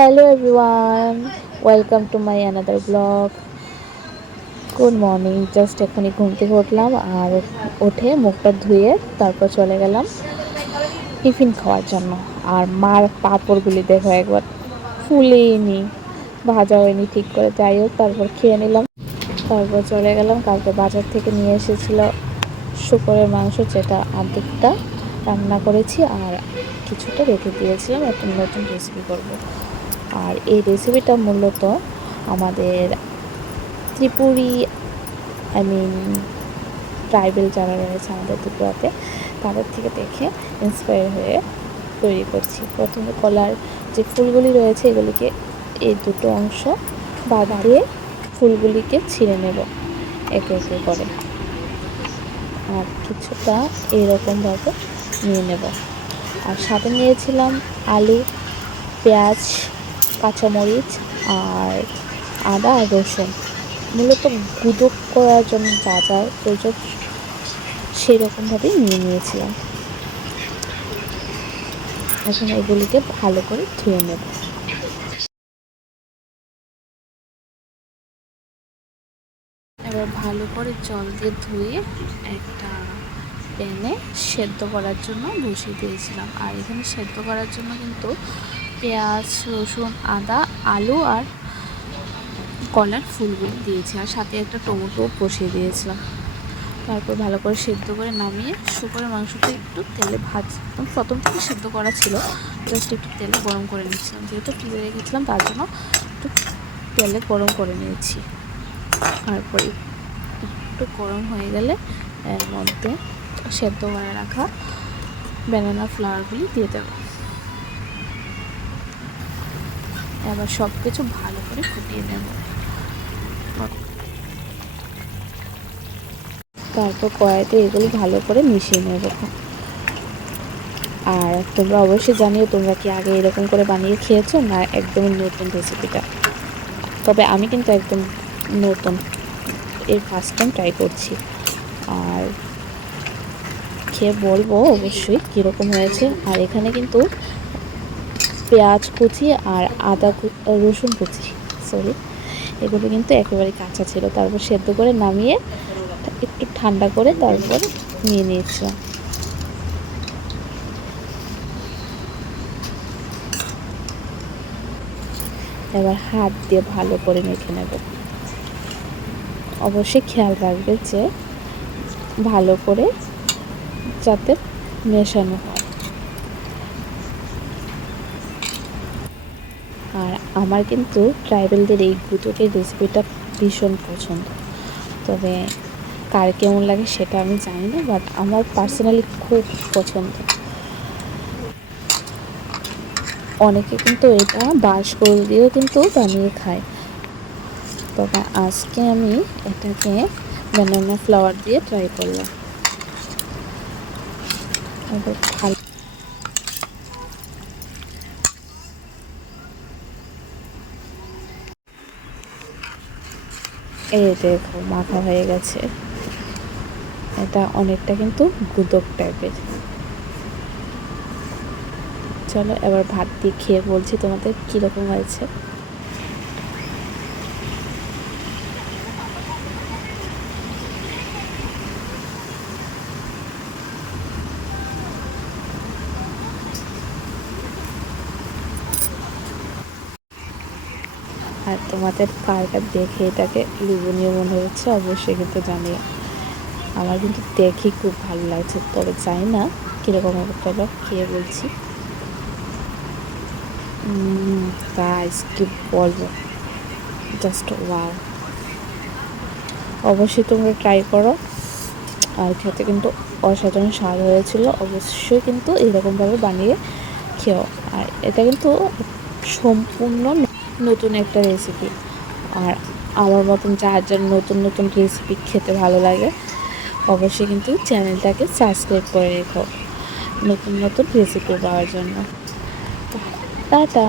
Hello everyone, welcome to my another vlog. Good morning. Just এখনই ঘুম থেকে উঠলাম আর উঠে মুখটা ধুয়ে তারপর চলে গেলাম টিফিন খাওয়ার জন্য। আর মার পাঁপড়গুলি দেখো একবার ফুলেইনি, ভাজা হয়নি ঠিক করে। যাই হোক, তারপর খেয়ে নিলাম। তারপর চলে গেলাম, কালকে বাজার থেকে নিয়ে এসেছিল শুকরের মাংস, যেটা অর্ধেকটা রান্না করেছি আর কিছুটা রেখে দিয়েছিলাম। একটা নতুন রেসিপি করব। আর এই রেসিপিটা মূলত আমাদের ত্রিপুরী ট্রাইবেল যারা রয়েছে আমাদের ত্রিপুরাতে, তাদের থেকে দেখে ইন্সপায়ার হয়ে তৈরি করছি। প্রথমে কলার যে ফুলগুলি রয়েছে এগুলিকে এই দুটো অংশ বাদ দিয়ে ফুলগুলিকে ছিঁড়ে নেব একে একে করে, আর কিছুটা এরকমভাবে নিয়ে নেব। আর সাথে নিয়েছিলাম আলু, পেঁয়াজ, কাঁচামরিচ আর আদা আর রসুন। মূলত গুঁড়ো করার জন্য যা যা প্রয়োজন সেই রকমভাবেই নিয়ে নিয়েছিলাম। এখন এগুলিকে ভালো করে ধুয়ে নেব। এবার ভালো করে জল দিয়ে ধুয়ে একটা প্যানে সেদ্ধ করার জন্য বসিয়ে দিয়েছিলাম। আর এখানে সেদ্ধ করার জন্য কিন্তু পেঁয়াজ, রসুন, আদা, আলু আর কলার ফুলগুলো দিয়েছি, আর সাথে একটা টমেটো বসিয়ে দিয়েছিলাম। তারপর ভালো করে সেদ্ধ করে নামিয়ে শুকরের মাংসটা একটু তেলে প্রথম থেকে সেদ্ধ করা ছিল, জাস্ট একটু তেলে গরম করে নিচ্ছিলাম। যেহেতু ফ্রিজে রেখেছিলাম তার জন্য একটু তেলে গরম করে নিয়েছি। তারপর একটু গরম হয়ে গেলে এর মধ্যে সেদ্ধ করে রাখা ব্যানানা ফ্লাওয়ারগুলি দিয়ে দেব। এবার সব কিছু ভালো করে ফুটিয়ে নেব। তারপর কড়াইতে এগুলি ভালো করে মিশিয়ে নেব। আর তোমরা অবশ্যই জানিও তোমরা কি আগে এরকম করে বানিয়ে খেয়েছো না একদমই নতুন রেসিপিটা। তবে আমি কিন্তু একদম নতুন, এই ফার্স্ট টাইম ট্রাই করছি। আর খেয়ে বলবো অবশ্যই কীরকম হয়েছে। আর এখানে কিন্তু পেঁয়াজ কুচি আর রসুন কুচি এগুলো কিন্তু একেবারে কাঁচা ছিল। তারপর সেদ্ধ করে নামিয়ে একটু ঠান্ডা করে তারপর নিয়ে নিয়েছিলাম। এবার হাত দিয়ে ভালো করে মেখে নেব। অবশ্যই খেয়াল রাখবে যে ভালো করে যাতে মেশানো হয়। আর আমার কিন্তু ট্রাইবেলদের এই গুটোকের রেসিপিটা ভীষণ পছন্দ। তবে কার কেমন লাগে সেটা আমি জানি না, বাট আমার পার্সোনালি খুব পছন্দ। অনেকে কিন্তু এটা বাঁশকল দিয়েও কিন্তু বানিয়ে খায়, তবে আজকে আমি এটাকে ব্যানানা ফ্লাওয়ার দিয়ে ট্রাই করলাম। এই দেখো মাখা হয়ে গেছে। এটা অনেকটা কিন্তু গুদক টাইপের। চলো এবার ভাত দিয়ে খেয়ে বলছি তোমাদের কীরকম হয়েছে। আর তোমাদের কারটা দেখে এটাকে লোভনীয় মনে হচ্ছে অবশ্যই কিন্তু জানিও। আমার কিন্তু দেখে খুব ভালো লাগছে, তবে জানি না কীরকম হবে। চলো খেয়ে বলছি। গাইস কি বলবো, জাস্ট ওয়াও। অবশ্যই তোমরা ট্রাই করো। আর খেতে কিন্তু অসাধারণ স্বাদ হয়েছিল। অবশ্যই কিন্তু এরকমভাবে বানিয়ে খেও। আর এটা কিন্তু সম্পূর্ণ নতুন একটা রেসিপি। আর আমার মতন যার যার নতুন নতুন রেসিপি খেতে ভালো লাগে অবশ্যই কিন্তু চ্যানেলটাকে সাবস্ক্রাইব করে রেখো নতুন নতুন রেসিপি পাওয়ার জন্য। টাটা।